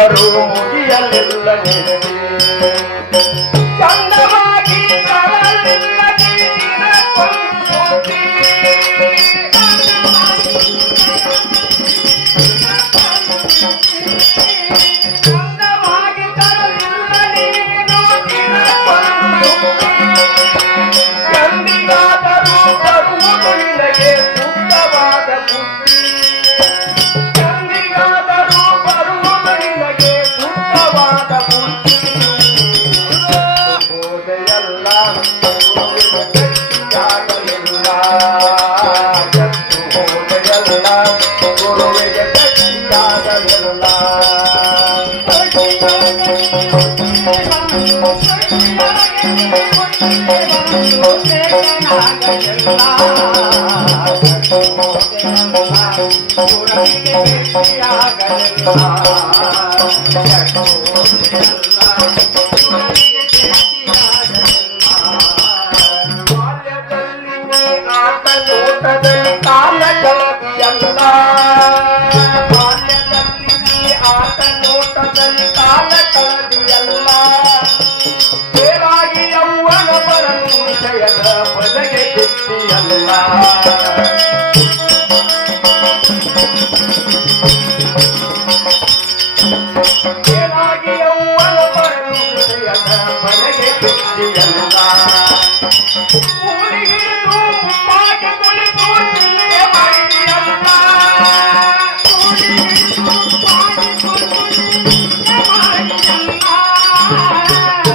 ಬಂದರೂ ಮುಗಿಯಲಿಲ್ಲ ನಿನಗೆ ಚಂದವಾಗಿ ತರಲಿಲ್ಲ ನೀರಿನ ಕೊಂಡಿ ಚಂದವಾಗಿ ತರಲಿಲ್ಲ ನೀನು ಎಂದಿಗಾದರೂ ಬರುವುದು ನಿನಗೆ ಸೂಕ್ತವಾದ ಬುದ್ಧಿ ಎಂದಿಗಾದರೂ ಬರುವುದು ನಿನಗೆ ಸೂಕ್ತವಾದ ಬುದ್ಧಿ ಹೋದೆಯಲ್ಲ ಗಟ್ಟಿಯಾಗಲಿಲ್ಲ ಎದ್ದು ಹೋದೆಯಲ್ಲ ಗುರುವಿಗೆ ಗಟ್ಟಿಯಾಗಲಿಲ್ಲ ಬಾಲ್ಯದಲ್ಲಿ ನೀ ಆಟ ನೋಟದಲ್ಲಿ ಕಾಲ ಕಳೆದಿಯಲ್ಲ ಬಾಲ್ಯದಲ್ಲಿ ನೀ ಆಟ ನೋಟದಲ್ಲಿ ಕಾಲ ಕಳೆದಿಯಲ್ಲ ಬೇರಾಗಿ ಯೌವನ ಬರಲು ವಿಷಯದ ಬದಗೆ ಬಿಟ್ಟಿಯಲ್ಲ ಬೇರಾಗಿ ಯೌವನ ಬರಲು ವಿಷಯದ ಬದಗೆ ಬಿಟ್ಟಿಯಲ್ಲ ಊರಿಗಿಳಿದು ಮುಪ್ಪಾಗಿ ಕುಳಿತು ಚಿಲ್ಲೆ ಮಾಡಿದೆಯಲ್ಲ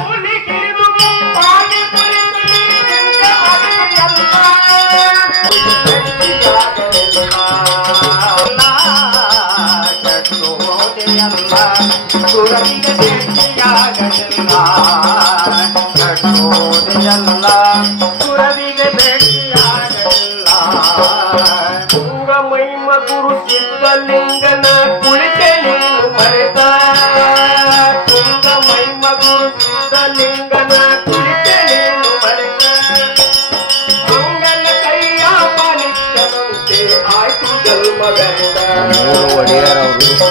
ಊರಿಗಿಳಿದು ಮುಪ್ಪಾಗಿ ಕುಳಿತು ಚಿಲ್ಲೆ ಮಾಡಿದೆಯಲ್ಲ ಕೆಟ್ಟು ಹೋದೆಯಲ್ಲ ಸುರವಿಗೆ ಭೇಟಿಯಾಗಲಿಲ್ಲ ಕೆಟ್ಟು ಹೋದೆಯಲ್ಲ ಸುರವಿಗೆ ಭೇಟಿಯಾಗಲಿಲ್ಲ ತುಂಗ ಮಹಿಮ ಗುರು ಸಿದ್ಧಲಿಂಗನ ಕುಳಿತೆ ನೀನು ಮರೆತ ತುಂಗ ಮಹಿಮ ಗುರು ಸಿದ್ಧಲಿಂಗನ ಕುಳಿತೆ ನೀನು ಮರೆತ ಮಂಗಲ ಕೈಯ ಪಾಲಿಸದಂತೆ ಆಯ್ತು ಜನ್ಮವೆಂದ ಮೂರು ಒಡೆಯರ್ ಅವರು ಕೂಡ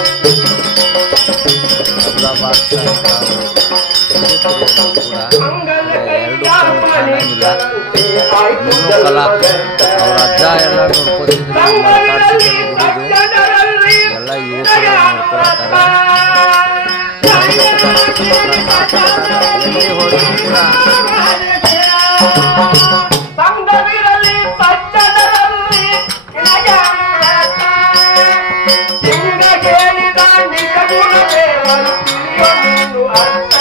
ಮಂಗಲ ಎರಡು ಕೈಯ ಕಾಣಂಗಿಲ್ಲ. ಆಯ್ತು ಇನ್ನೂ ಕಲ ಜನ್ಮವೆಂದ ಅವ್ರ ಅಜ್ಜ ಎಲ್ಲ ನೋಡ್ಕೋತಿದ್ರು ಮಾತಾಡ್ಸಿದ್ರು ಹುಡುಗರು ಎಲ್ಲ ಯುವಕರು ಎಲ್ಲಿ ಹೋದ್ರು ಕೂಡ ಸಂಘವಿರಲಿ ಸಜ್ಜನರಲ್ಲಿ ನಿನಗೇನಿದ ನಿಜ ಗುಣದೇವರು ತಿಳಿಯೋ ನೀನು ಅರ್ಥ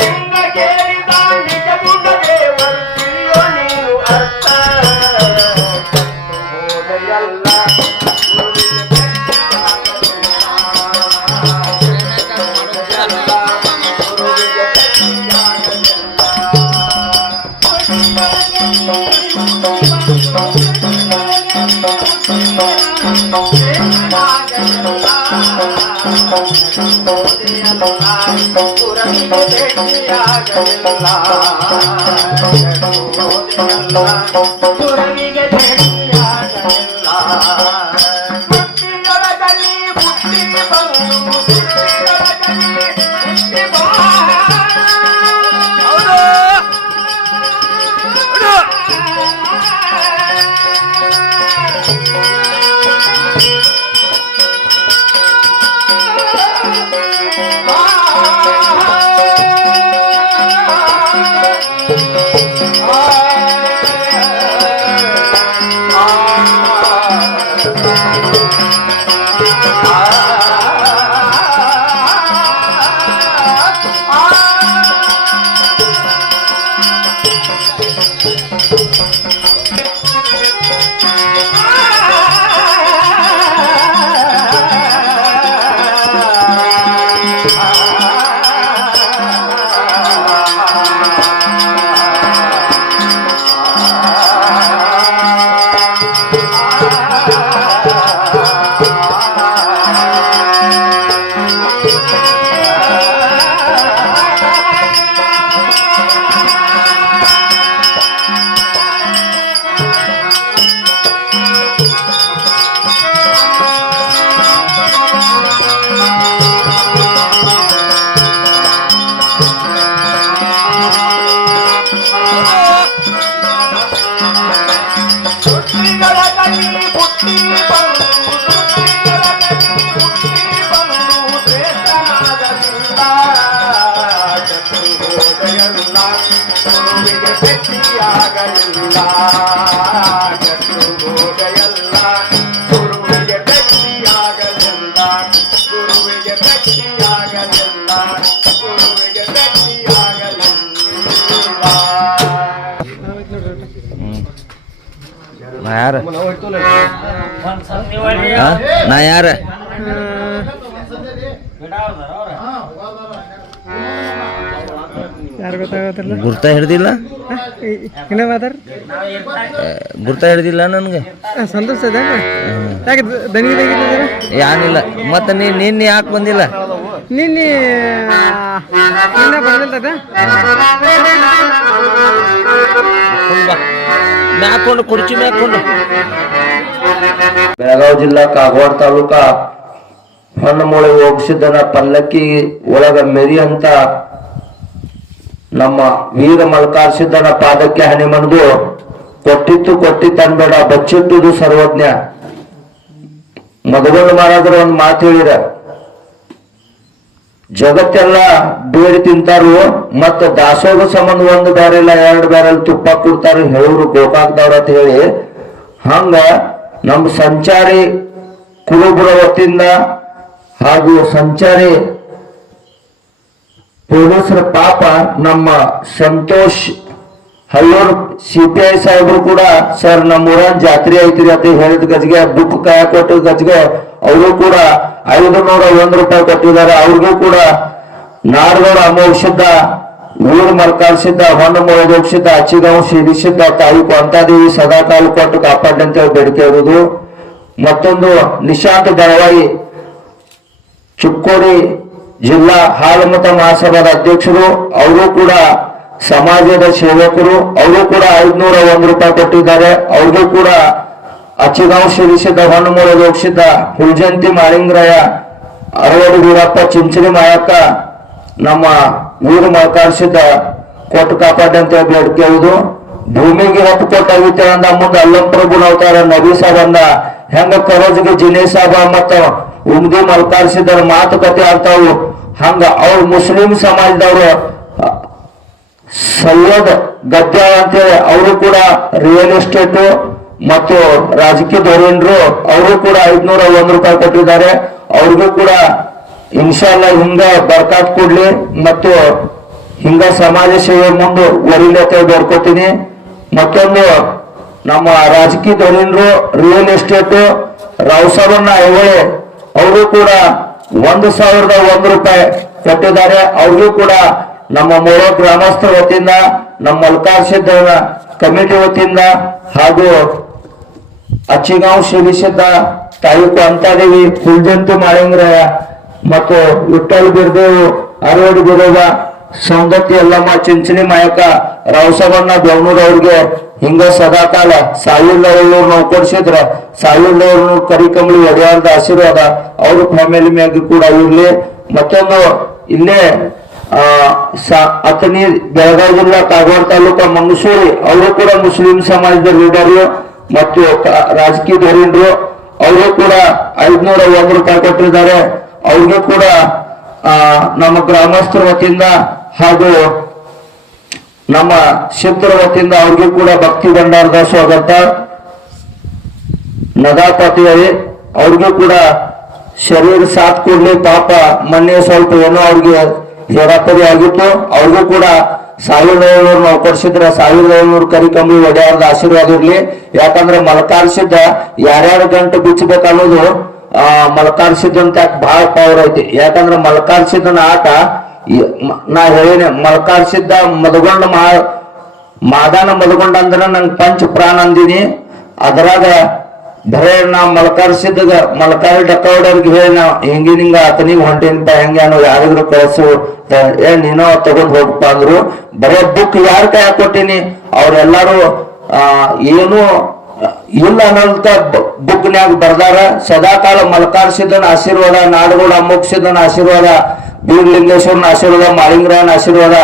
ನಿನಗೇನಿದ ನಿಜ ಗುಣದೇವರು ತಿಳಿಯೋ ನೀನು ಅರ್ಥ ಹೋದೆಯಲ್ಲ ನಾ ಯಾರ ನಾ ಯಾರ ಯಾರು ಗೊತ್ತಾಗತ್ತಲ್ಲ ಗುರ್ತ ಹಿಡ್ದಿಲ್ಲ ಇನ್ನೂ ಮಾತಾಡ ಗುರ್ತ ಹಿಡ್ದಿಲ್ಲ ನನಗೆ ಸಂತೋಷ ಅದ ಯಾಕೆ ದನಿಗಿದಾಗಿದ್ದೀರ ಏನಿಲ್ಲ ಮತ್ತೆ ನಿನ್ನೆ ಯಾಕೆ ಬಂದಿಲ್ಲ ನಿನ್ನೆ ನಿನ್ನೆ ಬರ್ದಿಲ್ತದ ಮ್ಯಾಕೊಂಡು ಕುರ್ಚಿ ಮ್ಯಾಕೊಂಡು ಬೆಳಗಾವಿ ಜಿಲ್ಲಾ ಕಾಗವಾಡ ತಾಲೂಕಾ ಹೊನ್ನಮೂಳೆ ಹೋಗಿಸಿದ್ದನ ಪಲ್ಲಕ್ಕಿ ಒಳಗ ಮೆರಿ ಅಂತ ನಮ್ಮ ವೀರ ಮಲ್ಕಾರ್ಸಿದ್ದನ ಪಾದಕ್ಕೆ ಹನಿ ಮಣದು ಕೊಟ್ಟಿತ್ತು ಅನ್ಬೇಡ ಬಚ್ಚಿಟ್ಟುದು ಸರ್ವಜ್ಞ. ಮಧುಗೊಂಡ ಮಹಾರಾಜರು ಒಂದು ಮಾತು ಹೇಳಿರ, ಜಗತ್ತೆಲ್ಲ ಬೇಡಿ ತಿಂತಾರು ಮತ್ತ ದಾಸೋಹ ಸಂಬಂಧ ಒಂದು ಬ್ಯಾರೆಲ್ಲ 2 ಬ್ಯಾರೆಲ್ ತುಪ್ಪ ಕೊಡ್ತಾರ ಹೇಳೋರು ಗೋಕಾಕ್ದವ್ರ ಅಂತ ಹೇಳಿ. ಹಂಗ ನಮ್ಮ ಸಂಚಾರಿ ಕುರುಬರ ವತಿಯಿಂದ ಹಾಗೂ ಸಂಚಾರಿ ಪೊಲೀಸರ ಪಾಪ ನಮ್ಮ ಸಂತೋಷ್ ಹಳ್ಳೂರ್ CPI ಸಾಹೇಬರು ಕೂಡ ಸರ್ ನಮ್ಮೂರ ಜಾತ್ರೆ ಐತ್ರಿ ಅಂತ ಹೇಳಿದ ಗಜ್ಗೆ ಬುಕ್ ಕಾಯ ಕೊಟ್ಟು ಗಜ್ಗೆ ಅವರು ಕೂಡ 501 ರೂಪಾಯಿ ಕೊಟ್ಟಿದ್ದಾರೆ. ಅವ್ರಿಗೂ ಕೂಡ ನಾಡಗೌಡ ಅಮೋಕ್ಷಿದ್ದ ಊರು ಮಲ್ಕಾರ್ಸಿದ್ದ ಹೊನ್ನ ಮೊಳದೋಕ್ಷಿದ್ದ ಅಚ್ಚಿಗಾಂವ್ ಸೇರಿಸಿದ್ದ ತಾಯಿ ಕೊಂತಾದೇವಿ ಸದಾಕಾಲ ಕೊಟ್ಟು ಕಾಪಾಡಿ ಅಂತ ಹೇಳಿ ಬೇಡಿಕೆ ಇರುವುದು. ಮತ್ತೊಂದು ನಿಶಾಂತ್ ದಳವಾಯಿ ಚಿಕ್ಕೋಡಿ ಜಿಲ್ಲಾ ಹಾಲುಮತ ಮಹಾಸಭಾದ ಅಧ್ಯಕ್ಷರು, ಅವರು ಕೂಡ ಸಮಾಜದ ಸೇವಕರು, ಅವರು ಕೂಡ 501 ರೂಪಾಯಿ ಕೊಟ್ಟಿದ್ದಾರೆ. ಅವ್ರಿಗೂ ಕೂಡ ಅಚ್ಚಿಗಾಂವ್ ಸೇರಿಸಿದ್ದ ಹೊನ್ನ ಮೊಳದೋಕ್ಷಿದ್ದ ಹುಲ್ಜಂತಿ ಮಾಳಿಂಗರಾಯ ಅರವಡಿ ವೀರಪ್ಪ ಚಿಂಚಲಿ ಮಾಯಕ್ಕ ನಮ್ಮ ಊರು ಮಲ್ಕಾರ್ಸಿದ್ದ ಕೊಟ್ಟು ಕಾಪಾಡಿ ಅಂತ ಬೇಡಿಕೆಯುವುದು. ಭೂಮಿಗೆ ಹತ್ತು ಕೊಟ್ಟಾಗಿತ್ತೆ ಅಂದ ಮುಂದೆ ಅಲ್ಲಂಪ್ರಭು ಅವತಾರ ನಬಿ ಸಾಬಂದ ಹೆಂಗ ಕರೋಜ್ಗೆ ಜಿನೇ ಸಾಬ ಮತ್ತ ಉಮ್ದಿ ಮಲ್ಕಾರ್ಸಿದ್ದರ ಮಾತುಕತೆ ಆಗ್ತಾವು, ಹಂಗ ಅವ್ರು ಮುಸ್ಲಿಂ ಸಮಾಜದವರು ಸೈಯದ್ ಗದ್ಯ ಅಂತೇಳಿ ಅವರು ಕೂಡ ರಿಯಲ್ ಎಸ್ಟೇಟ್ ಮತ್ತು ರಾಜಕೀಯ ಧೋರಣರು ಅವರು ಕೂಡ 501 ರೂಪಾಯಿ ಕೊಟ್ಟಿದ್ದಾರೆ. ಅವ್ರಿಗೂ ಕೂಡ ಇನ್ಶಾಲ್ಲ ಹಿಂಗ ಬರ್ಕಾತ್ ಕೊಡ್ಲಿ ಮತ್ತು ಹಿಂಗ ಸಮಾಜ ಸೇವೆ ಮುಂದುವರಿಲಿ ಅಂತ ಬೇಡ್ಕೊತೀನಿ. ಮತ್ತೊಂದು ನಮ್ಮ ರಾಜಕೀಯ ಧೋರಣರು ರಿಯಲ್ ಎಸ್ಟೇಟ್ ರಾವ್ಸಾಬಣ್ಣ ಐಹೊಳೆ ಅವರು ಕೂಡ 1001 ರೂಪಾಯಿ ಕೊಟ್ಟಿದ್ದಾರೆ. ಅವ್ರಿಗೂ ಕೂಡ ನಮ್ಮ ಮೂರು ಗ್ರಾಮಸ್ಥರ ವತಿಯಿಂದ, ನಮ್ಮ ಮಲ್ಕಾರ್ಸಿದ್ದ ಕಮಿಟಿ ವತಿಯಿಂದ ಹಾಗೂ ಅಚ್ಚಿಗಾಂವ್ ಸೇರಿಸಿದ್ದ ತಾಯಿ ಕೊಂತಾದೇವಿ ಕುಲ್ಜಂತು ಮಾಳಿಂಗರಾಯ ಮತ್ತು ವಿಠ್ಠಲ್ ಬಿರ್ದೇವು ಅರವಡಿ ಬಿರೋಗ ಸೌಂದತ್ತಿ ಯಲ್ಲಮ್ಮ ಚಿಂಚಣಿ ಮಾಯಕ ರಾವ್ಸಬಣ್ಣ ಬೆವನೂರ್ ಅವ್ರಿಗೆ ಹಿಂಗ ಸದಾಕಾಲ 1700 ನಾವು ಕೊಡ್ಸಿದ್ರ 1700 ಕರಿಕಂಬಳಿ ಒಡೆಯಾರ್ದ ಆಶೀರ್ವಾದ ಅವ್ರ ಫ್ಯಾಮಿಲಿ ಮ್ಯಾಗ ಕೂಡ ಇರ್ಲಿ. ಮತ್ತೊಂದು ಇಲ್ಲೇ ಅತನಿ ಬೆಳಗಾವಿ ಜಿಲ್ಲಾ ಕಾಗವಾಡ ತಾಲೂಕಾ ಮಂಗಸೂರಿ ಅವರು ಕೂಡ ಮುಸ್ಲಿಂ ಸಮಾಜದ ಲೀಡರು ಮತ್ತು ರಾಜಕೀಯ ಧೋರಣರು, ಅವರು ಕೂಡ 501 ರೂಪಾಯಿ ಕೊಟ್ಟಿದ್ದಾರೆ. ಅವ್ರಿಗೂ ಕೂಡ ನಮ್ಮ ಗ್ರಾಮಸ್ಥರ ವತಿಯಿಂದ ಹಾಗೂ ನಮ್ಮ ಸಿದ್ಧರ ವತಿಯಿಂದ ಅವ್ರಿಗೂ ಕೂಡ ಭಕ್ತಿ ಭಂಡಾರದ ಸ್ವಾಗತ. ನದಾಪತಿ ಅವ್ರಿಗೂ ಕೂಡ ಶರೀರ ಸಾಥ್ ಕೊಡ್ಲಿ. ಪಾಪ ಮೊನ್ನೆ ಸ್ವಲ್ಪ ಏನೋ ಅವ್ರಿಗೆ ಹೇರಾಪರಿ ಆಗಿತ್ತು, ಅವ್ರಿಗೂ ಕೂಡ 1700 ನಾವು ಕೊಡ್ಸಿದ್ರ 1700 ಕರಿಕಂಬಳಿ ಒಡೆಯಾರ್ದ ಆಶೀರ್ವಾದ ಇರ್ಲಿ. ಯಾಕಂದ್ರೆ ಮಲ್ಕಾರ್ಸಿದ್ದ ಯಾರ್ಯಾರು ಗಂಟು ಬಿಚ್ಚಬೇಕು ಅನ್ನೋದು ಮಲ್ಕಾರ್ಸಿದ್ದಂತ ಬಹಳ ಪವರ್ ಐತಿ. ಯಾಕಂದ್ರೆ ಮಲ್ಕಾರ್ಸಿದ್ದನ ಆಟ ನಾ ಹೇಳಿನಿ, ಮಲ್ಕಾರ್ಸಿದ್ದ ಮದಗೊಂಡ ಮಾದಾನ ಮದಗೊಂಡ ಅಂದ್ರ ನಂಗೆ ಪಂಚ ಪ್ರಾಣ ಅಂದಿನಿ. ಅದ್ರಾಗ ಬರೇ ನಾ ಮಲ್ಕಾರ್ಸಿದ್ದ ಮಲ್ಕಾರಿ ಡಕ್ಕವ್ರಿಗೆ ಹೇಳಿ ನಾ ಹಿಂಗ ಆತನಿಗೆ ಹೊಂಟೇನಪ್ಪ ಹೆಂಗೆ ಅನ್ನೋ ಯಾರಿದ್ರು ಕಳ್ಸು ನೀನೋ ತಗೊಂಡ್ ಹೋಗಪ್ಪ ಅಂದ್ರು. ಬರೇ ಬುಕ್ ಯಾರ ಕೈ ಕೊಟ್ಟಿನಿ ಅವ್ರೆಲ್ಲಾರು ಏನು ಇಲ್ಲ ಅನ್ನೋಂತ ಬುಕ್ನ್ಯಾಗ ಬರ್ದಾರ. ಸದಾಕಾಲ ಮಲ್ಕಾರ್ಸಿದ್ದನ ಆಶೀರ್ವಾದ, ನಾಡಗೌಡ ಅಮೋಕ್ಷಿದ್ದನ ಆಶೀರ್ವಾದ ಬೀರಲಿಂಗೇಶ್ವರನ ಆಶೀರ್ವಾದ, ಮಾಳಿಂಗರಾಯನ ಆಶೀರ್ವಾದ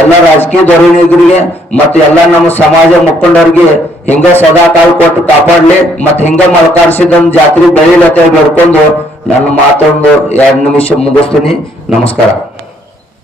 ಎಲ್ಲ ರಾಜಕೀಯ ಧೋರಣೆಗಳಿಗೆ ಮತ್ತು ಎಲ್ಲ ನಮ್ಮ ಸಮಾಜ ಮುಖಂಡರಿಗೆ ಹಿಂಗ ಸದಾ ಕಾಲ ಕೊಟ್ಟು ಕಾಪಾಡ್ಲಿ ಮತ್ತೆ ಹಿಂಗ ಮಲ್ಕಾರಿಸಿದಂತ ಜಾತ್ರೆ ಬೆಳಿಲತ್ತೆ ಬೇಡ್ಕೊಂಡು ನನ್ನ ಮಾತೊಂದು 2 ನಿಮಿಷ ಮುಗಿಸ್ತೀನಿ. ನಮಸ್ಕಾರ.